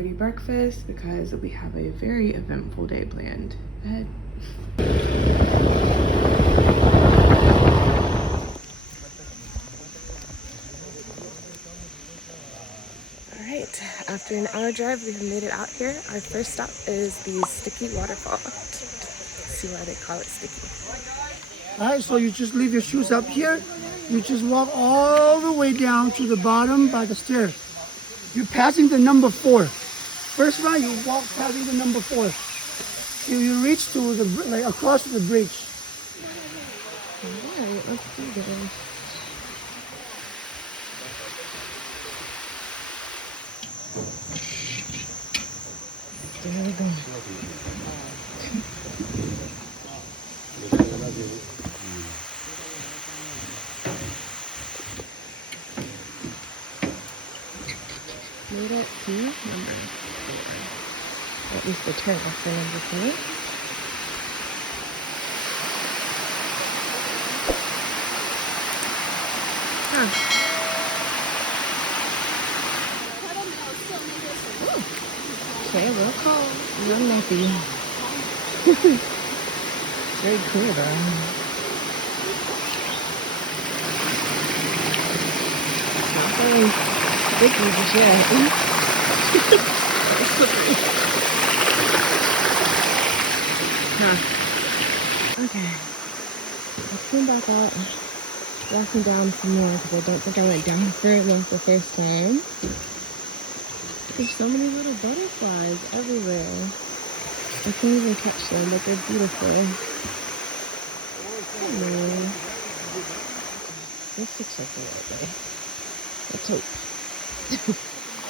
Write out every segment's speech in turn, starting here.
hearty breakfast because we have a very eventful day planned ahead. Alright, after an hour drive, we've made it out here. Our first stop is the Sticky Waterfall. See why they call it sticky. Alright, so you just leave your shoes up here. You just walk all the way down to the bottom by the stairs. You're passing the number 4. First round, you walk passing the number 4. Till you reach to the, like, across the bridge. Alright, let's do this. There we go. Made it to number 4. At least the turn off for number 4. Huh. Okay, real cold. Real nappy. Very cool though. Nothing sticky just yet. It's slippery. Huh. Okay. Let's come back out. Walking down some more because I don't think I went down for enough the first time. There's so many little butterflies everywhere. I can't even touch them, but they're beautiful. Hello. This looks like the right way. Let's hope.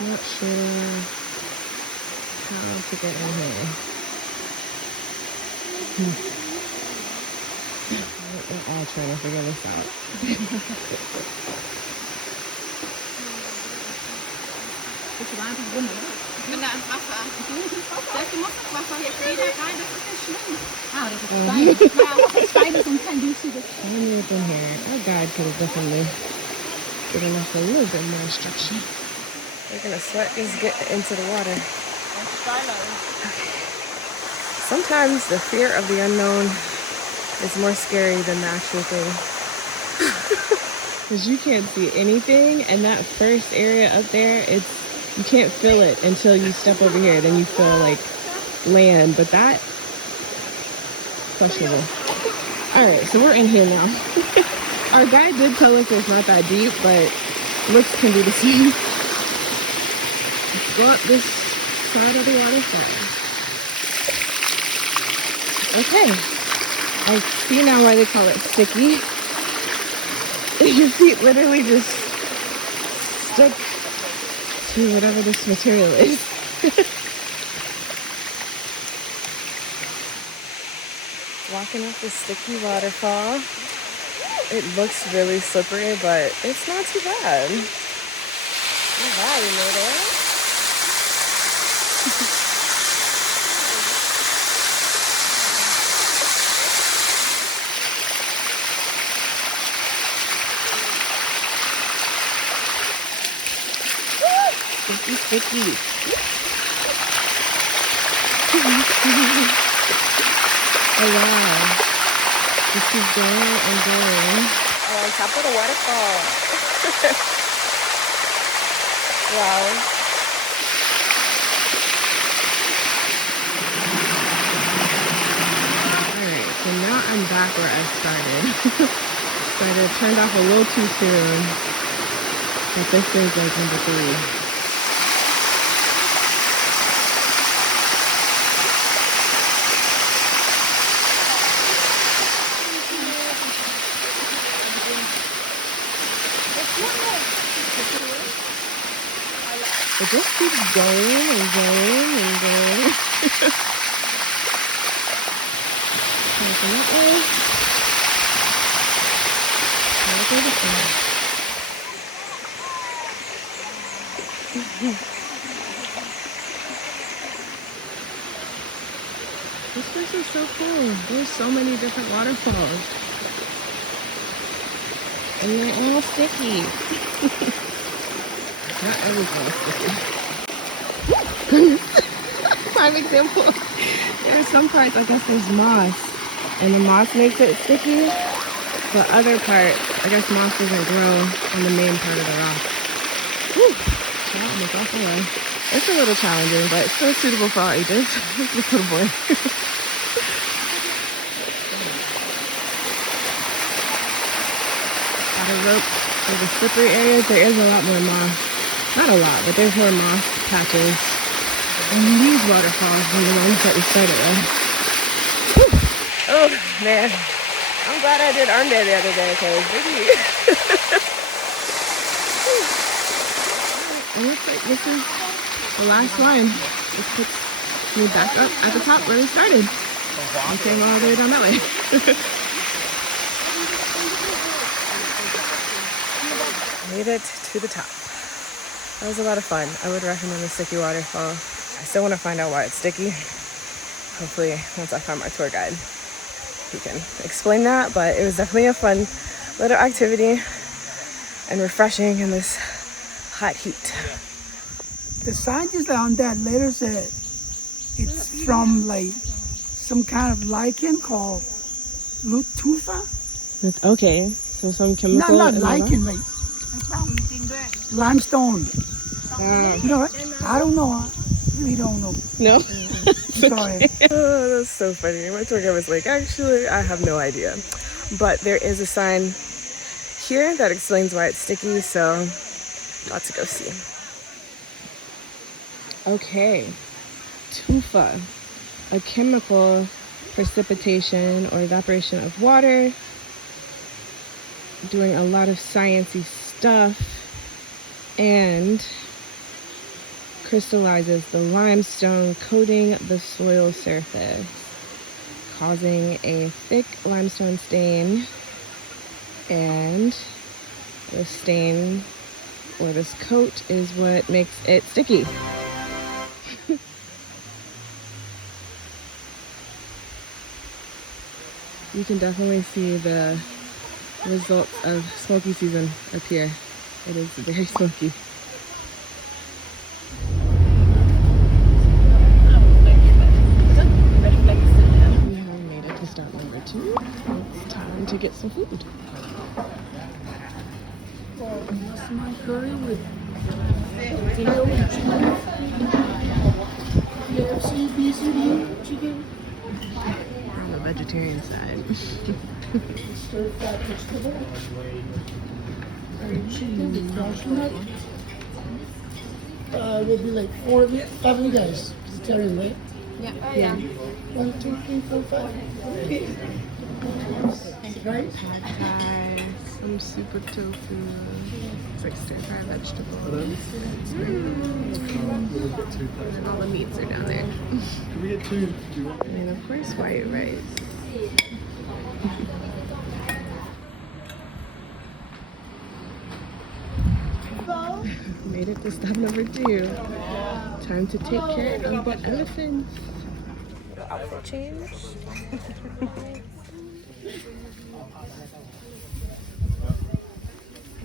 Not sure how to get in here. We're all trying to figure this out. Das war einfach Wunder. Ich bin da ins Wasser. Du musst das Wasser jetzt wieder rein, das ist nicht schlimm. Ah, das ist Stein. Ja, Stein ist und kein günstiges. I knew it in here. Our guide could have definitely given us a little bit more instruction. We're gonna sweat these get into the water. Sometimes the fear of the unknown is more scary than the actual thing. Because you can't see anything, and that first area up there, you can't feel it until you step over here. Then you feel like land, but that, questionable. All right, so we're in here now. Our guide did tell us it's not that deep, but looks can be deceiving. Let's go up this side of the waterfall. Okay, I see now why they call it sticky. Your feet literally just stuck to whatever this material is. Walking up the sticky waterfall. It looks really slippery, but it's not too bad. Wow, you made it. Sticky. Oh wow. This is going and going. Oh, on top of the waterfall. Wow. Alright, so now I'm back where I started. So I turned off a little too soon. But this is like number 3. It just keeps going and going and going. Open that way. Go this way. This place is so cool. There's so many different waterfalls. And they're all sticky. Not everything is sticky. Prime example. There are some parts, I guess there's moss, and the moss makes it sticky. The other part, I guess moss doesn't grow on the main part of the rock. Whew. Well, I'm off the way. It's a little challenging, but still suitable for all ages. This little boy. Got a rope for the slippery areas. There is a lot more moss. Not a lot, but there's more moss patches on these waterfalls than the ones that we started with. Whew. Oh man, I'm glad I did arm day the other day because it looks like this is the last line. This puts me back up at the top where we started. We came all the way down that way. Made it to the top. That was a lot of fun. I would recommend the Sticky Waterfall. I still want to find out why it's sticky. Hopefully, once I find my tour guide, he can explain that. But it was definitely a fun little activity and refreshing in this hot heat. The scientists on that later said it's from like some kind of lichen called tufa. Okay, so some chemical. Not lichen, like limestone. You know what? I don't know. I really don't know. No? Sorry. Oh, that's so funny. My tour guide was like, actually, I have no idea. But there is a sign here that explains why it's sticky, so lots to go see. Okay. Tufa, a chemical precipitation or evaporation of water, doing a lot of sciencey stuff, and crystallizes the limestone coating the soil surface, causing a thick limestone stain, and the stain or this coat is what makes it sticky. You can definitely see the results of smoky season up here. It is very smoky. We have made it to stop number 2. It's time to get some food. What's my curry with KFC, BCD, chicken? We're on the vegetarian side. Stir-fried vegetable. Chicken with cashew nut. Will be like 5 of you guys. Vegetarian, right? Yeah. 1, 2, 3, 4, 5. Okay. Right? Pad thai, some super tofu. It's like stir-fried vegetables. And all the meats are down there. Can we get 2? Do you want? And of course, white rice. Made it to stop number 2. Time to take care of the elephants. Little outfit change.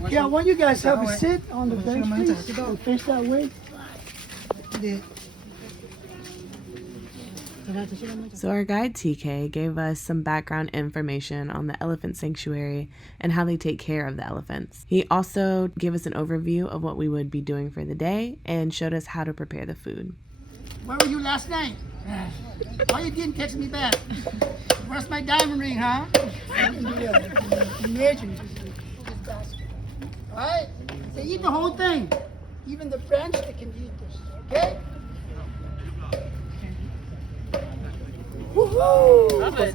Yeah, why don't you guys have a sit on the bench, please? Face that way. So our guide TK gave us some background information on the elephant sanctuary and how they take care of the elephants. He also gave us an overview of what we would be doing for the day and showed us how to prepare the food. Where were you last night? Why you didn't text me back? Where's my diamond ring, huh? Imagine. Alright? They eat the whole thing. Even the French, they can eat this. Okay? Woohoo! Love it.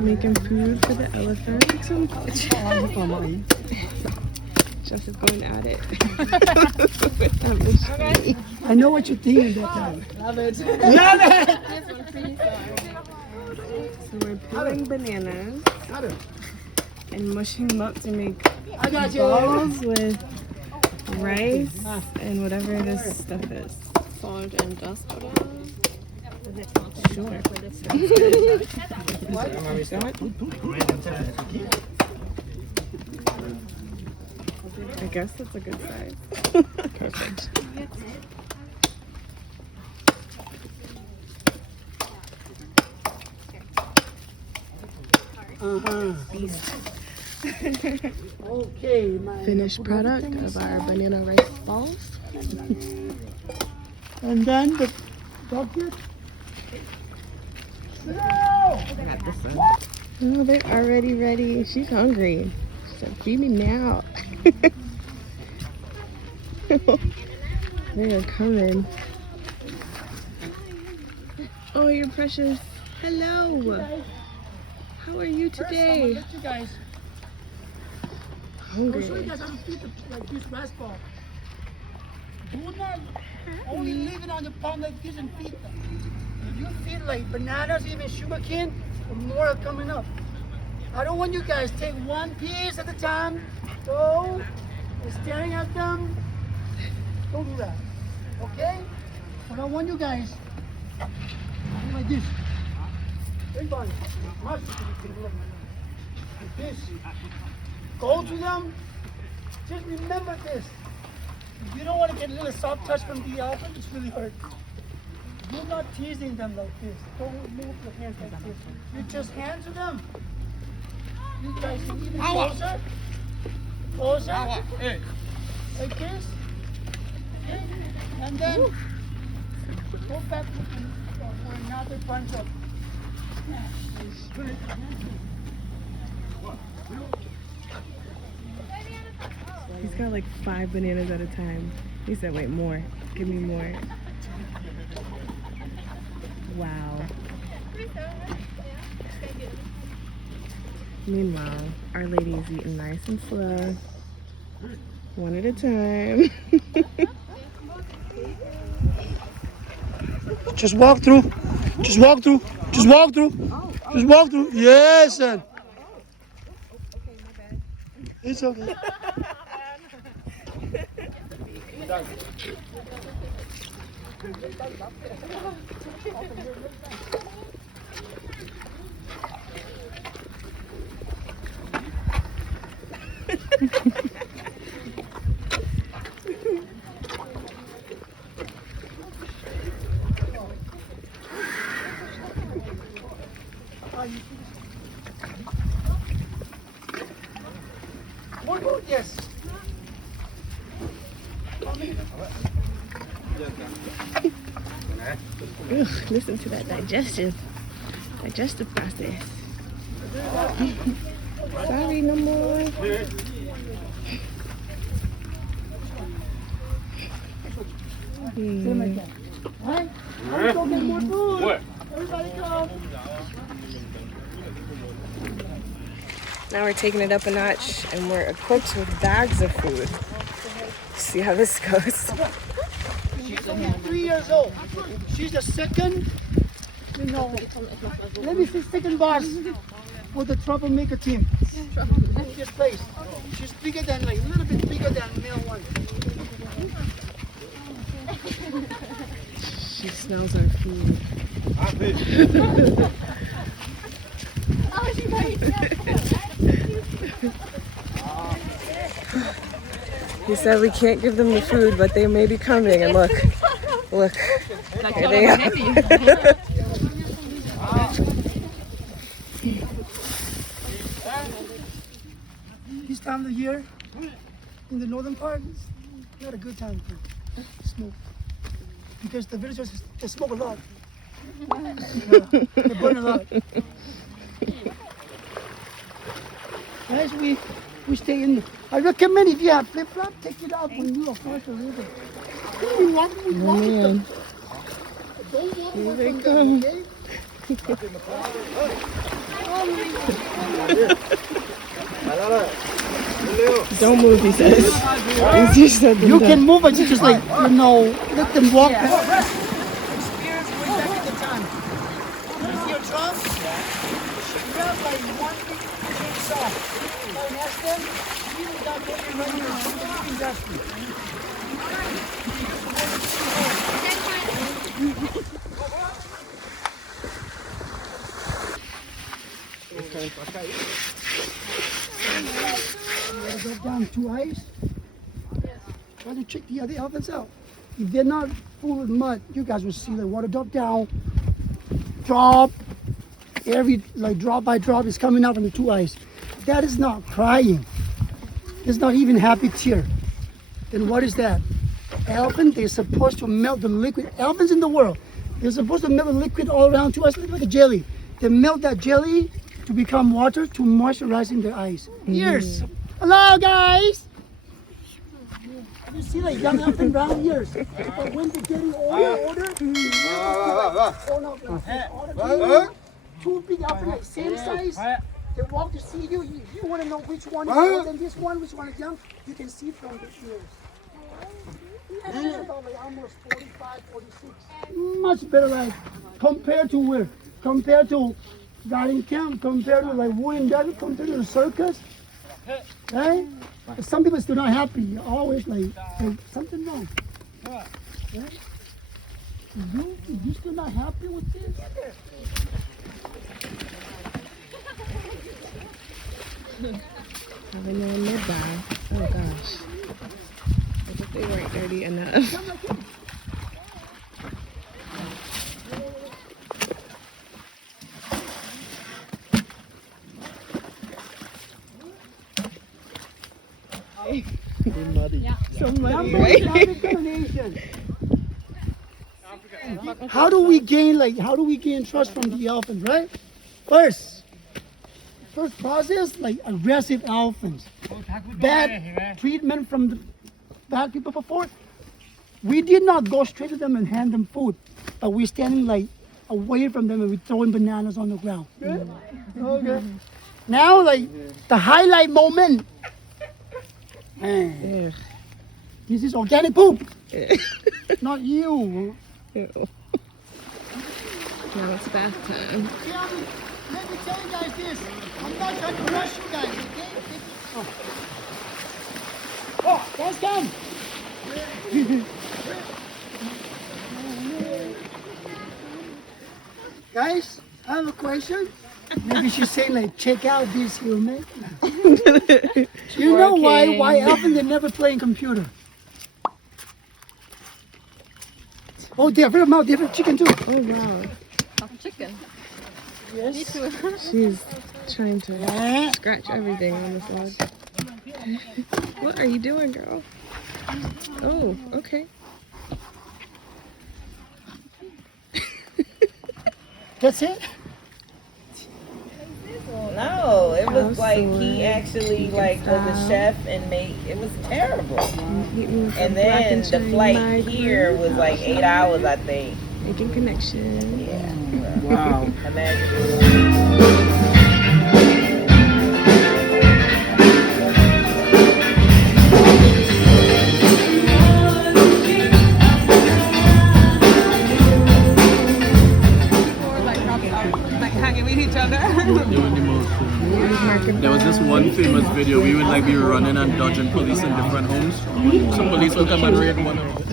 Making food for the elephants. Jess is going at it. With that machine. I know what you're thinking that time. Love it. Love it! So we're peeling bananas Got it. and mushing them up to make I got you. balls with rice and whatever this stuff is. Salt and dust. Sure. I guess that's a good size. Perfect. Beast. Okay, my Finished product of our banana rice balls. And then the dog here. I got this one. Oh, they're already ready. She's hungry. She said, feed me now. They are coming. Oh, you're precious. Hello. How are you today? First, I'm gonna let you guys. I'll show you Hungry. guys how to feed like this rice ball. Do not only leave it on the palm like this and feed them. If you feed like bananas, even sugar cane, the more are coming up. I don't want you guys take one piece at a time. Go, and staring at them. Don't do that. Okay? But I want you guys do like this. Big one. Like this. Go to them. Just remember this. If you don't want to get a little soft touch from the elephant, it's really hurt. You're not teasing them like this. Don't move your hands like this. You just hand to them. You guys can even closer. Closer. Like this. Okay? And then go back for another bunch of. He's got like 5 bananas at a time. He said, wait, more. Give me more. Wow. Meanwhile, Our Lady is eating nice and slow. One at a time. Just walk through. Just walk through. Just walk through. Just walk through. Yes, son. It's okay. More, yes. Ugh, listen to that digestive process. Sorry, no more. Alright? Let's go get more food. Everybody come. Now we're taking it up a notch and we're equipped with bags of food. See how this goes. She's only 3 years old. She's the second, let me say second boss for the troublemaker team. This place. She's bigger than, like, a little bit bigger than male one. She smells our food. He said we can't give them the food, but they may be coming. And look, here they are. This time of the year, in the northern part, not a good time to smoke. Because the villagers, they smoke a lot. They burn a lot. As we stay in, I recommend if you have flip-flop, take it out when you approach the river. We walk with them. Don't walk away from them, okay? Don't move, he says. He said You can move, but you just like, let them walk. Experience way back at the time. You see your trunk? She grabbed like one big chainsaw. And ask them, you without getting running around industry. Drop down 2 eyes. Try to check the other elephants out. If they're not full of mud, you guys will see the water drop down, drop, every like drop by drop is coming out from the two eyes. That is not crying. It's not even happy tear. Then what is that? Elephant, they're supposed to melt the liquid. Elephants in the world, they're supposed to melt the liquid all around to us like a jelly. They melt that jelly to become water to moisturizing their eyes. Ears. Hello guys. You see like young elephant round ears. But when they're getting older, two big elephants like same size. They walk to see you. If you want to know which one is older than this one, which one is young, you can see from the ears. She's about like almost 45, 46. Much better life compared to where? Compared to garden camp, compared to like wooden devil, compared to the circus. Right? Some people still not happy. Always like something wrong. Right? You still not happy with this? Having them in their bath. Oh gosh. As if they weren't dirty enough. So muddy, right? How do we gain trust from the elephant, right? First process, like aggressive elephants. Bad treatment from the bad people before. We did not go straight to them and hand them food, but we're standing like away from them and we're throwing bananas on the ground. Good? Okay. Now, like the highlight moment. Man, this is organic poop. Not you. Ew. Now it's bath time. Let me tell you guys this. I'm not trying to rush you guys, okay? Oh, that's done. Guys, I have a question. Maybe she's saying like, check out this human. You know why elephants they never playing computer? Oh, they have different chicken too. Oh wow. Chicken. Yes. Me too. She's trying to scratch everything on this log. What are you doing, girl? Oh, okay. That's it? No, it was How like sore. he actually like was a chef and made it was terrible. Hit me with some And black then and the shiny flight migrant. here was like 8 hours, I think. Making connection. Yeah. Wow. Imagine. Like hanging with each other. There was this one famous video. We would like be running and dodging police in different homes. Some police will come and raid one of them.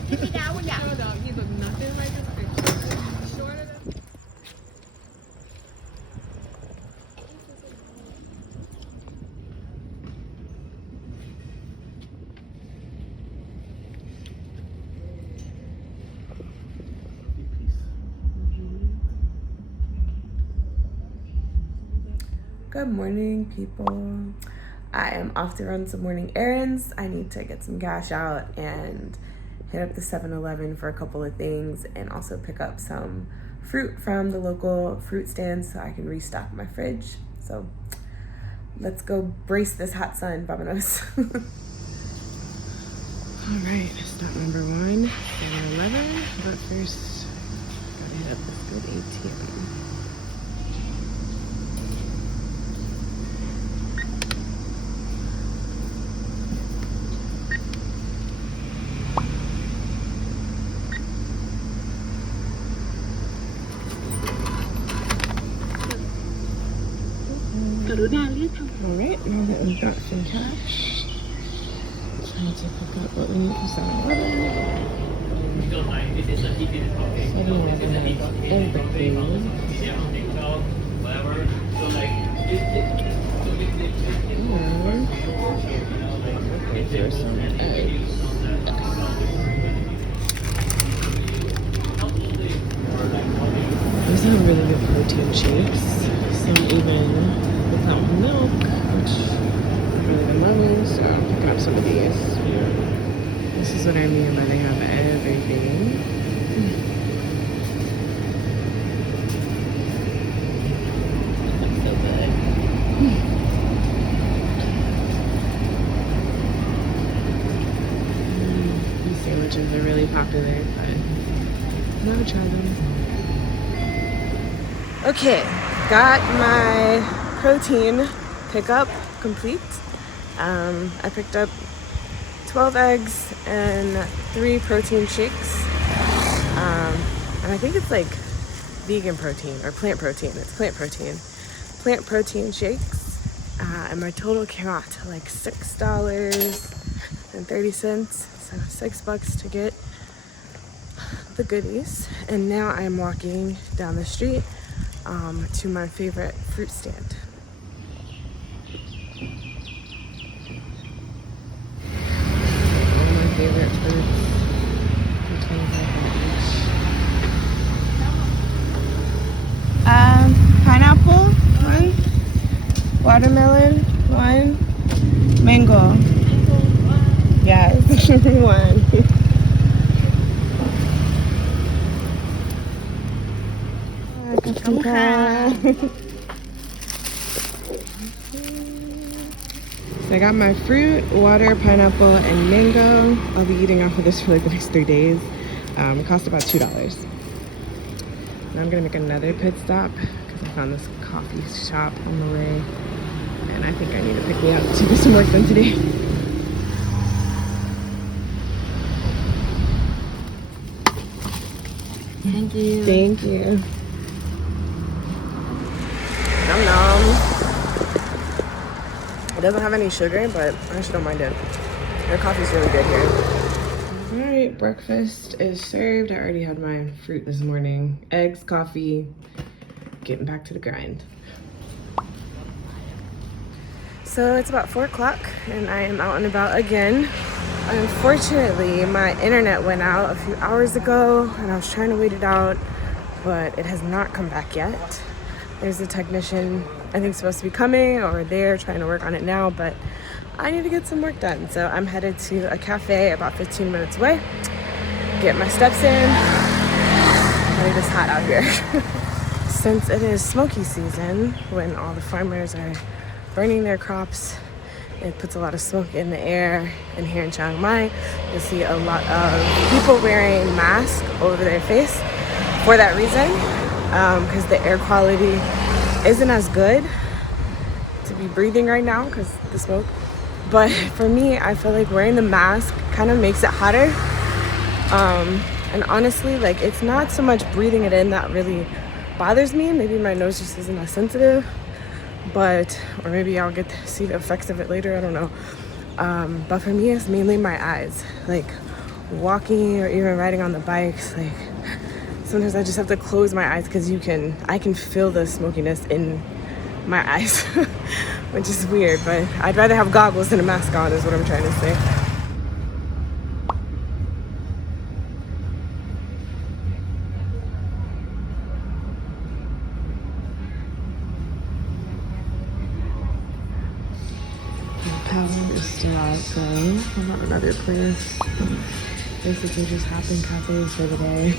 Good morning, people. I am off to run some morning errands. I need to get some cash out and hit up the 7-Eleven for a couple of things and also pick up some fruit from the local fruit stand so I can restock my fridge. So let's go brace this hot sun, vámonos. All right, stop number 1, 7-Eleven. But first, gotta hit up this good ATM. Alright, now that we've got some cash, trying to pick up what we need for 7-Eleven. 7-Eleven has everything. And for some eggs. These are really good protein shakes. some even without milk, which I really love, so I'm picking up some of these. This is what I mean by they have everything. That's so good. These sandwiches are really popular, but never tried them. Okay, got my protein pickup complete. I picked up 12 eggs and 3 protein shakes. And I think it's like vegan protein or plant protein. It's plant protein. Plant protein shakes. And my total came out to like $6.30. So $6 to get the goodies. And now I'm walking down the street to my favorite fruit stand. All my favorite fruits for 25 each. Pineapple, 1. Watermelon, 1. Mango. Yes, 1. So I got my fruit, water, pineapple, and mango. I'll be eating off of this for like the next 3 days. It cost about $2. Now I'm gonna make another pit stop because I found this coffee shop on the way, and I think I need to pick me up to get some work done today. Thank you. Thank you. Nom nom. It doesn't have any sugar, but I actually don't mind it. Their coffee's really good here. All right, breakfast is served. I already had my fruit this morning. Eggs, coffee, getting back to the grind. So it's about 4 o'clock and I am out and about again. Unfortunately, my internet went out a few hours ago and I was trying to wait it out, but it has not come back yet. There's a technician, I think, supposed to be coming over there trying to work on it now, but I need to get some work done. So I'm headed to a cafe about 15 minutes away, get my steps in. It is hot out here. Since it is smoky season, when all the farmers are burning their crops, it puts a lot of smoke in the air. And here in Chiang Mai, you'll see a lot of people wearing masks over their face for that reason, because the air quality isn't as good to be breathing right now because the smoke. But for me, I feel like wearing the mask kind of makes it hotter. And honestly, like, it's not so much breathing it in that really bothers me. Maybe my nose just isn't as sensitive, but, or maybe I'll get to see the effects of it later, I don't know. But for me, it's mainly my eyes. Like, walking or even riding on the bikes, like, sometimes I just have to close my eyes because I can feel the smokiness in my eyes, which is weird, but I'd rather have goggles than a mask on is what I'm trying to say. Power is still out, so I'm at another place. Basically just hopping cafes for the day.